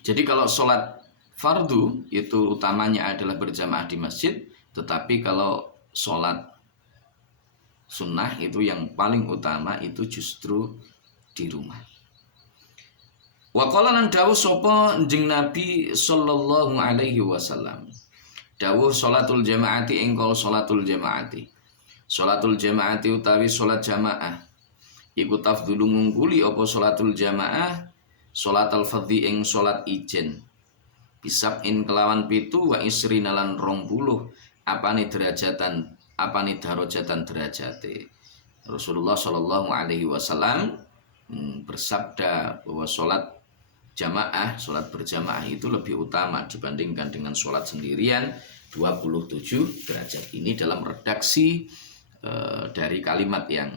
Jadi kalau sholat fardu itu utamanya adalah berjamaah di masjid, tetapi kalau sholat sunnah itu yang paling utama itu justru di rumah. Wa qala lan dawuh sapa njing Nabi sallallahu alaihi wasallam. Dawuh salatul jamaati engkol salatul jamaati. Salatul jamaati utawi salat jamaah. Iku tafdhulu ngungguli apa salatul jamaah salatul fardhi ing salat ijen. Bisab in kelawan pitu wa isrina lan 20 apane derajatan apane darajatan derajate. Rasulullah sallallahu alaihi wasallam bersabda bahwa salat jamaah, sholat berjamaah itu lebih utama dibandingkan dengan sholat sendirian 27 derajat. Ini dalam redaksi dari kalimat yang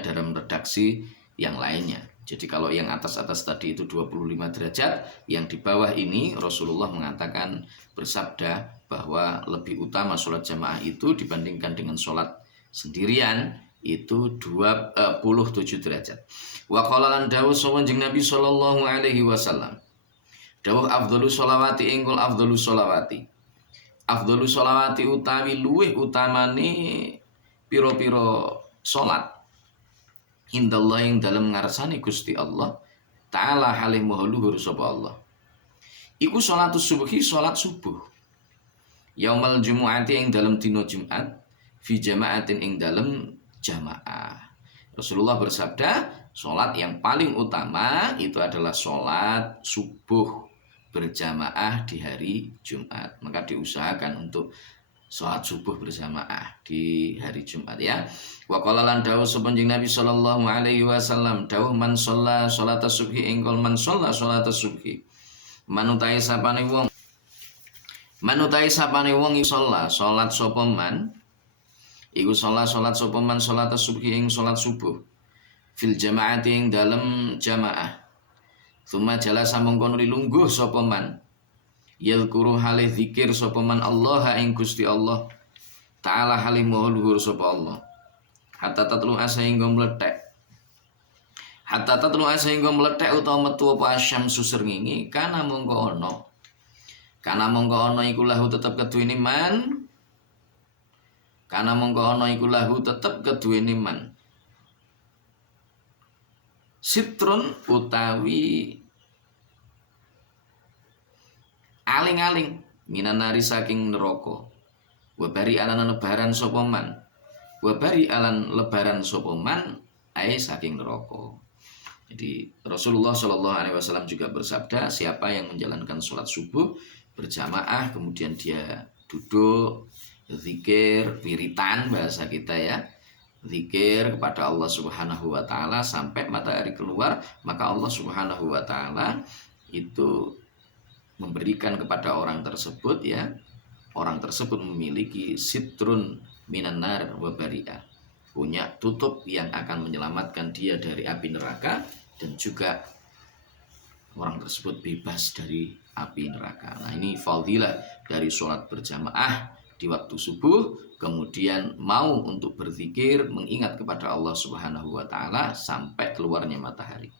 dalam redaksi yang lainnya. Jadi kalau yang atas-atas tadi itu 25 derajat, yang di bawah ini Rasulullah mengatakan bersabda bahwa lebih utama sholat jamaah itu dibandingkan dengan sholat sendirian itu 27 derajat. Wa qala lan dawuh sapa jeneng Nabi sallallahu alaihi wasallam. Dawuh afdhalus sholawati engkol afdhalus sholawati. Afdhalus sholawati utawi luwih utamane pira-pira salat. Indallah ing dalem ngarsane Gusti Allah taala halih maha luhur sapa Allah. Iku sholatus subuhi salat subuh. Yaumal jumu'ati ing dalem dina Jumat fi jama'atin ing dalem jamaah. Rasulullah bersabda, sholat yang paling utama itu adalah sholat subuh berjamaah di hari Jumat. Maka diusahakan untuk sholat subuh berjamaah di hari Jumat ya. Wa qala lan dawuh sapanjing Nabi sallallahu alaihi wasallam dawuh man shalla sholata subhi engkol man shalla sholata subhi. Manutai sapane wong sholat sholat sapa man iku sholat sapa man sholat subhi ing sholat subuh fil jamaati ing dalem jamaah. Tsumma jalasa mongko nuli lungguh sapa man yadhkuru halih zikir sapa man Allah ing Gusti Allah taala halih maha luhur sapa Allah hatta tatlu sehingga meletek utawa metu apa asyamsu srengenge kana mongko ana iku lahu tetep keduwene man sitrun utawi aling-aling minanari saking neraka wabari alan lebaran sapa man ae saking neraka. Jadi Rasulullah Shallallahu Alaihi Wasallam juga bersabda, siapa yang menjalankan sholat subuh berjamaah kemudian dia duduk zikir wiritan bahasa kita ya, zikir kepada Allah Subhanahu wa taala sampai matahari keluar, maka Allah Subhanahu wa taala itu memberikan kepada orang tersebut ya, orang tersebut memiliki sitrun minan nar wa bari'ah, punya tutup yang akan menyelamatkan dia dari api neraka dan juga orang tersebut bebas dari api neraka. Nah, ini fadilah dari sholat berjamaah di waktu subuh, kemudian mau untuk berzikir, mengingat kepada Allah Subhanahu wa taala sampai keluarnya matahari.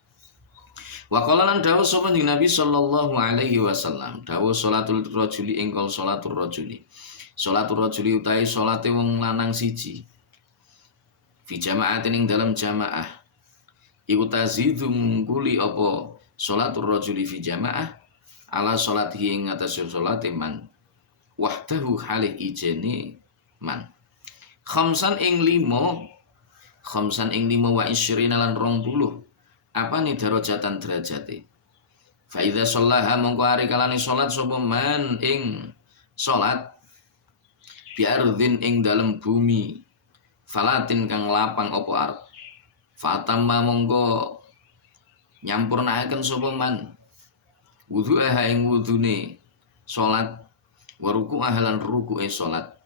Wa qala lan dawuh sapa Nabi sallallahu alaihi wasallam, dawuh salatul rajuli engkol salatul rajuli. Salatul rajuli utahe salate wong lanang siji. Fi jama'atin ing dalam jamaah. Iku tazidu nguli apa salatul rajuli fi jamaah ala salatihi ing atase salate man wahdahu halih ijene man. Khamsan ing limo wa isyrina lan 20 apa nih darajatan derajate. Fa idza shallaha mongko ari kalane salat sapa man ing salat bi ardhin ing dalem bumi falatin kang lapang apa ard. Fatamma mongko nyampurnaaken sapa man wudu'aha ing wudune salat wa ruku'aha lan ruku'e salat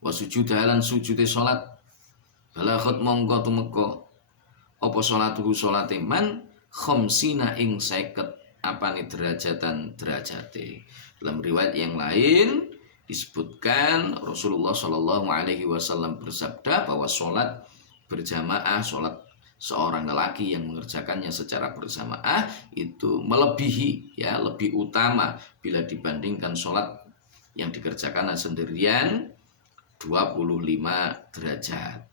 wa sujudaha lan sujude salat balaghat mongko tumeka apa salatuhu salate man khamsina ing 50 apane derajatan derajate. Dalam riwayat yang lain disebutkan Rasulullah Shallallahu Alaihi Wasallam bersabda bahwa sholat berjamaah, sholat seorang lelaki yang mengerjakannya secara berjamaah itu melebihi, ya, lebih utama bila dibandingkan sholat yang dikerjakan sendirian 25 derajat.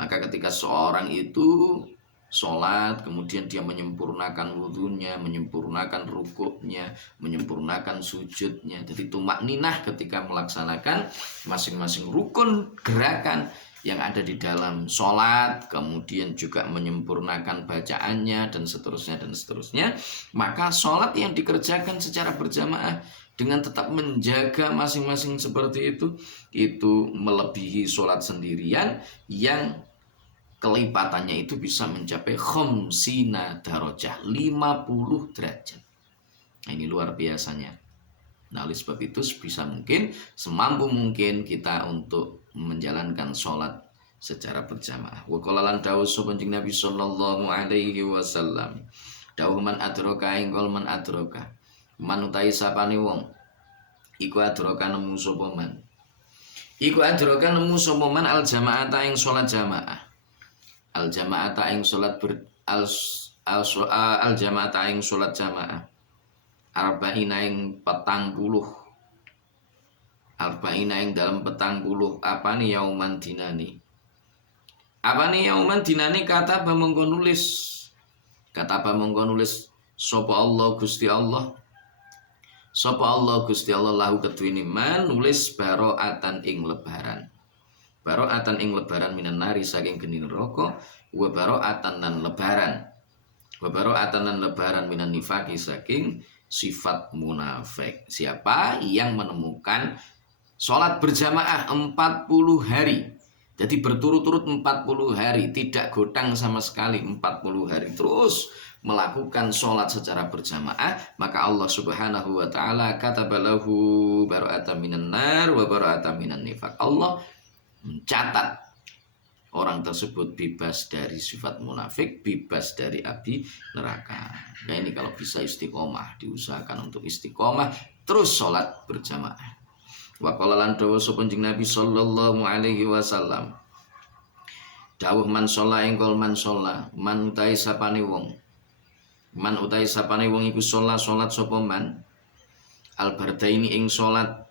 Maka ketika seorang itu sholat, kemudian dia menyempurnakan wudhunya, menyempurnakan rukuknya, menyempurnakan sujudnya. Jadi tumakninah ketika melaksanakan masing-masing rukun gerakan yang ada di dalam sholat, kemudian juga menyempurnakan bacaannya dan seterusnya. Maka sholat yang dikerjakan secara berjamaah dengan tetap menjaga masing-masing seperti itu melebihi sholat sendirian yang kelipatannya itu bisa mencapai khamsina darajah, 50 derajat. Nah, ini luar biasanya. Nah, oleh sebab itu sebisa mungkin, semampu mungkin kita untuk menjalankan sholat secara berjamaah. Wa qala lan dawuh sapa Nabi sallallahu alaihi wasallam, dawuh man adraka ingkol man adraka, man utai sapane wong iku adraka nemu sapa man, iku adraka nemu sapa man al jamaata ing sholat jamaah, al jamaata ing sholat al jamaata ing sholat jamaah, arba'ina ing 40, arba'ina ing dalam 40, apa nih yauman dinani, apa nih yauman dinani, kata mongko nulis, kata mongko nulis sapa Allah Gusti Allah, sapa Allah Gusti Allah lahu kedhuwene man nulis baro'atan ing lebaran, baro'atan ing lebaran minan nari saking geni neraka, wa baro'atan lan lebaran, wa baro'atan lan lebaran minan nifaqi saking sifat munafik. Siapa yang menemukan sholat berjamaah 40 hari, jadi berturut-turut 40 hari, tidak godang sama sekali, 40 hari terus melakukan sholat secara berjamaah, maka Allah subhanahu wa ta'ala katabalahu baro'atan minan nar wa baro'atan minan nifaq. Allah mencatat orang tersebut bebas dari sifat munafik, bebas dari api neraka. Nah, ini kalau bisa istiqomah, diusahakan untuk istiqomah terus sholat berjamaah. Wa qala lan dawuh sapa Nabi sallallahu alaihi wasallam, dawuh man sholla engkol man sholla, man utai sapane wong, man utai sapane wong iku sholat sapa man al bardaini ing sholat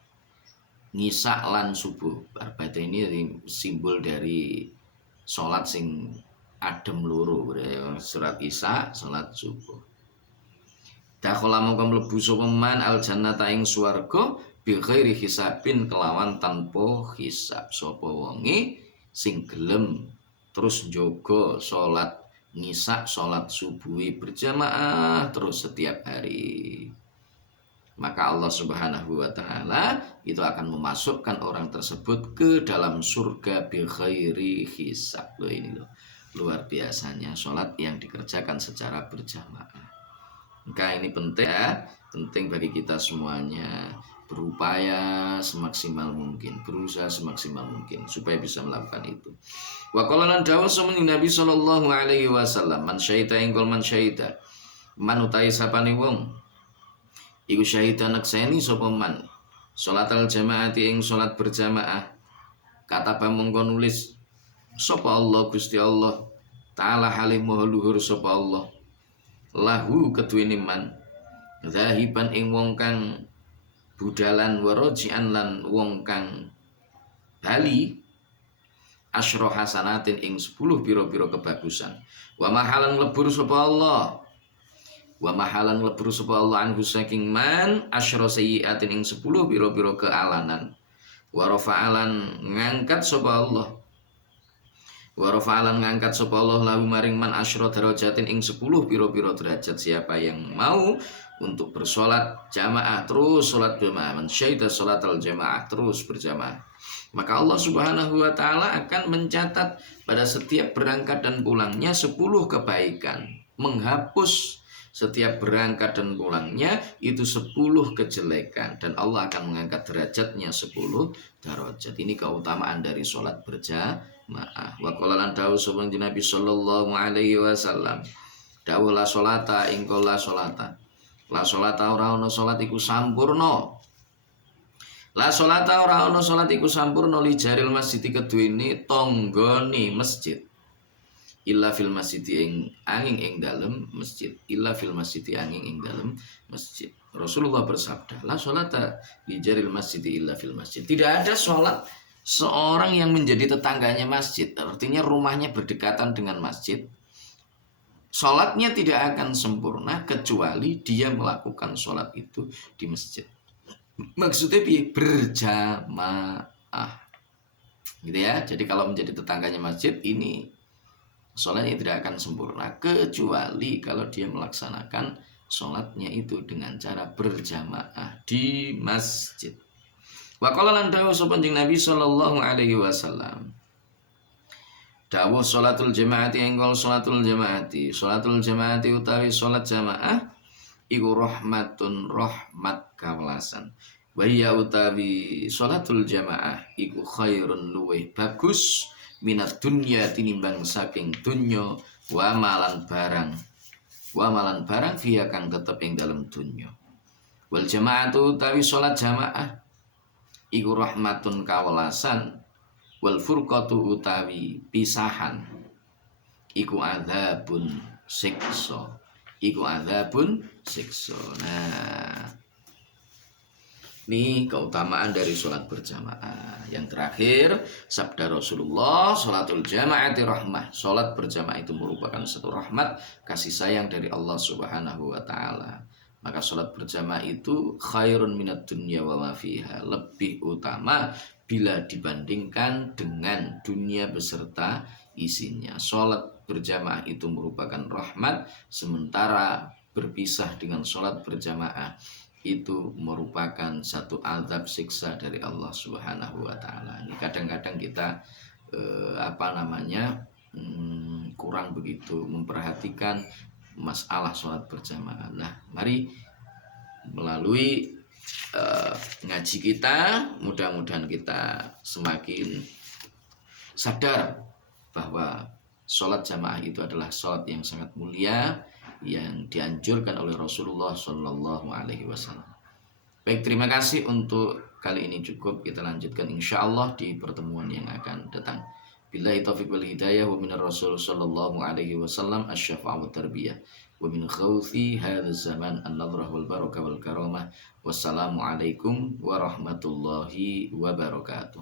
ngisa lan subuh. Barda ini simbol dari sholat sing adem loro, surat Isya, sholat subuh. Dakhala mongko mlebu sapa man al jannata ing swarga bi ghairi hisabin kelawan tanpa hisab. Sapa wonge sing gelem terus njogo sholat ngisa, sholat subuhi berjamaah terus setiap hari, maka Allah subhanahu wa ta'ala itu akan memasukkan orang tersebut ke dalam surga bi ghairi hisab. Loh, ini loh luar biasanya sholat yang dikerjakan secara berjamaah. Maka ini penting ya, penting bagi kita semuanya berupaya semaksimal mungkin, berusaha semaksimal mungkin supaya bisa melakukan itu. Wa qala lan dawuh sumuni Nabi sallallahu alaihi wasallam, man syahida ingkol man syahida, man utai sapane wong iku syahida nakseni sapa man sholatal jamaati ing sholat berjamaah, kata mongko nulis sapa Allah Gusti Allah taala halim maha luhur sapa Allah lahu kedhuwene man zahiban ing wong kang budalan warojian lan wong kang bali asyra hasanatin ing 10 pira-pira kebagusan, wa mahalan lebur sapa Allah, wa mahalan lebur sapa Allah anhu saking man asyra sayyiatin ing 10 pira-pira kealanan, wa rafa'alan ngangkat sapa Allah, wa rafa'alan ngangkat sapa Allah lahu maring man asyra darajatin ing 10 pira-pira derajat. Siapa yang mau untuk bersolat jamaah terus solat jamaah, man syahida sholatal jamaah terus berjamaah, maka Allah subhanahu wa ta'ala akan mencatat pada setiap berangkat dan pulangnya 10 kebaikan, menghapus setiap berangkat dan pulangnya itu 10 kejelekan, dan Allah akan mengangkat derajatnya 10 darajat. Ini keutamaan dari sholat berjamaah. Wa qala lan dawuh sapa Nabi sallallahu alaihi wasallam, dawuh la sholata ingkol la sholata, la sholata ora ana sholat iku sampurna, la sholata ora ana sholat iku sampurna li jaril masjid kedhuwene tanggane masjid, illa fil masjidi ing angin ing dalem masjid, illa fil masjidi angin ing dalem masjid. Rasulullah bersabda, la sholata di jaril masjidi illa fil masjid. Tidak ada sholat seorang yang menjadi tetangganya masjid, artinya rumahnya berdekatan dengan masjid, sholatnya tidak akan sempurna kecuali dia melakukan sholat itu di masjid. Maksudnya berjamaah, gitu ya. Jadi kalau menjadi tetangganya masjid ini sholatnya tidak akan sempurna kecuali kalau dia melaksanakan sholatnya itu dengan cara berjamaah di masjid. Wa qala lan dawuh sapa Nabi sallallahu alaihi wasallam, dawuh sholatul jamaati engkol sholatul jamaati, sholatul jamaati utawi sholat jamaah iku rahmatun, rahmat kawelasan. Wa ya utawi sholatul jamaah iku khairun, luweh bagus minat dunya tinimbang saking dunya, wa malan barang via kang tetep ing dalam dunya. Wal jamaatu utawi salat jamaah iku rahmatun kawelasan, wal furqatu utawi pisahan iku adzabun siksa, iku adzabun siksa. Nah, ini keutamaan dari sholat berjamaah. Yang terakhir, sabda Rasulullah, sholatul jamaati rahmah. Sholat berjamaah itu merupakan satu rahmat, kasih sayang dari Allah Subhanahu wa Ta'ala. Maka sholat berjamaah itu khairun minat dunya wa ma fiha, lebih utama bila dibandingkan dengan dunia beserta isinya. Sholat berjamaah itu merupakan rahmat, sementara berpisah dengan sholat berjamaah itu merupakan satu azab siksa dari Allah Subhanahu wa Ta'ala. Ini kadang-kadang kita kurang begitu memperhatikan masalah sholat berjamaah. Nah, mari melalui ngaji kita, mudah-mudahan kita semakin sadar bahwa sholat jamaah itu adalah sholat yang sangat mulia, yang dianjurkan oleh Rasulullah Shallallahu Alaihi Wasallam. Baik, terima kasih untuk kali ini cukup. Kita lanjutkan insya Allah di pertemuan yang akan datang. Billahi taufiq wal hidayah wa minar Rasul Shallallahu Alaihi Wasallam asy-syafa'ah wa tarbiyah wa min khawthi hadzal zaman an-nadrah wal barakah wal karamah. Wassalamualaikum warahmatullahi wabarakatuh.